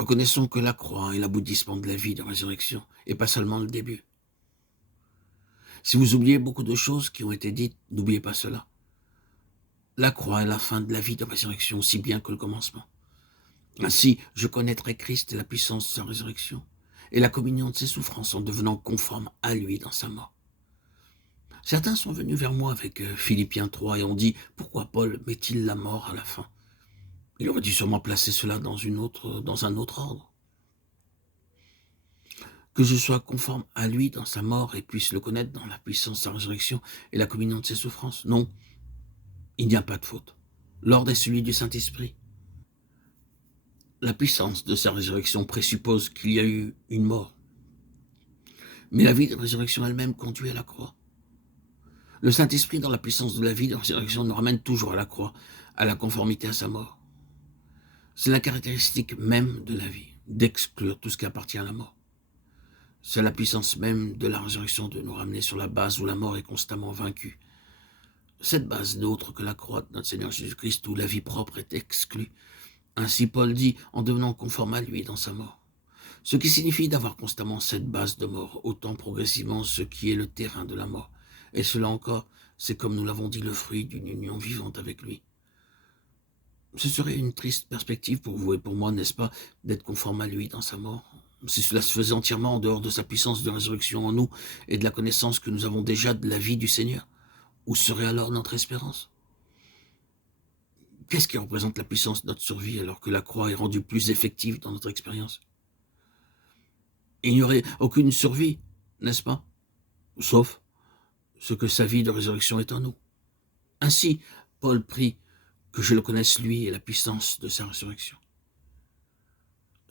Reconnaissons que la croix est l'aboutissement de la vie de résurrection, et pas seulement le début. Si vous oubliez beaucoup de choses qui ont été dites, n'oubliez pas cela. La croix est la fin de la vie de résurrection, aussi bien que le commencement. Ainsi, je connaîtrai Christ et la puissance de sa résurrection, et la communion de ses souffrances en devenant conforme à lui dans sa mort. Certains sont venus vers moi avec Philippiens 3 et ont dit « Pourquoi Paul met-il la mort à la fin ?» Il aurait dû sûrement placer cela dans un autre ordre. Que je sois conforme à lui dans sa mort et puisse le connaître dans la puissance de sa résurrection et la communion de ses souffrances. Non, il n'y a pas de faute. L'ordre est celui du Saint-Esprit. La puissance de sa résurrection présuppose qu'il y a eu une mort. Mais la vie de résurrection elle-même conduit à la croix. Le Saint-Esprit, dans la puissance de la vie de résurrection, nous ramène toujours à la croix, à la conformité à sa mort. C'est la caractéristique même de la vie, d'exclure tout ce qui appartient à la mort. C'est la puissance même de la résurrection de nous ramener sur la base où la mort est constamment vaincue. Cette base n'est autre que la croix de notre Seigneur Jésus-Christ où la vie propre est exclue. Ainsi Paul dit en devenant conforme à lui dans sa mort. Ce qui signifie d'avoir constamment cette base de mort, autant progressivement ce qui est le terrain de la mort. Et cela encore, c'est comme nous l'avons dit, le fruit d'une union vivante avec lui. Ce serait une triste perspective pour vous et pour moi, n'est-ce pas, d'être conforme à lui dans sa mort. Si cela se faisait entièrement en dehors de sa puissance de résurrection en nous et de la connaissance que nous avons déjà de la vie du Seigneur, où serait alors notre espérance? Qu'est-ce qui représente la puissance de notre survie alors que la croix est rendue plus effective dans notre expérience? Il n'y aurait aucune survie, n'est-ce pas? Sauf ce que sa vie de résurrection est en nous. Ainsi, Paul prie que je le connaisse lui et la puissance de sa résurrection.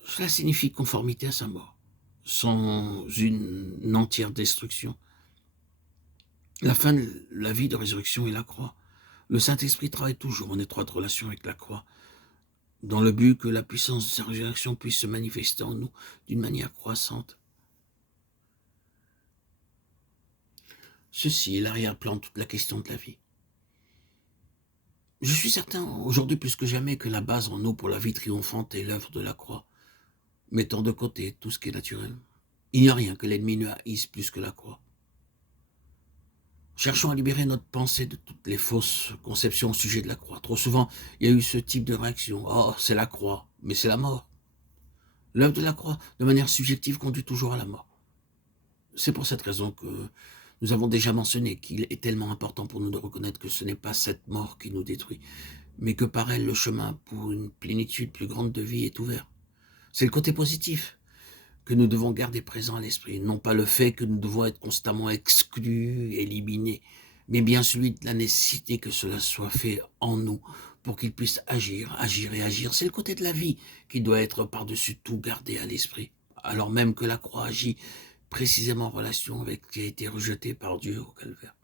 Cela signifie conformité à sa mort, sans une entière destruction. La fin de la vie de résurrection est la croix. Le Saint-Esprit travaille toujours en étroite relation avec la croix, dans le but que la puissance de sa résurrection puisse se manifester en nous d'une manière croissante. Ceci est l'arrière-plan de toute la question de la vie. Je suis certain, aujourd'hui plus que jamais, que la base en nous pour la vie triomphante est l'œuvre de la croix, mettant de côté tout ce qui est naturel. Il n'y a rien que l'ennemi ne haïsse plus que la croix. Cherchons à libérer notre pensée de toutes les fausses conceptions au sujet de la croix. Trop souvent, il y a eu ce type de réaction. Oh, c'est la croix, mais c'est la mort. L'œuvre de la croix, de manière subjective, conduit toujours à la mort. C'est pour cette raison que nous avons déjà mentionné qu'il est tellement important pour nous de reconnaître que ce n'est pas cette mort qui nous détruit, mais que par elle, le chemin pour une plénitude plus grande de vie est ouvert. C'est le côté positif que nous devons garder présent à l'esprit, non pas le fait que nous devons être constamment exclus, éliminés, mais bien celui de la nécessité que cela soit fait en nous pour qu'il puisse agir, agir et agir. C'est le côté de la vie qui doit être par-dessus tout gardé à l'esprit, alors même que la croix agit précisément en relation avec ce qui a été rejeté par Dieu au calvaire.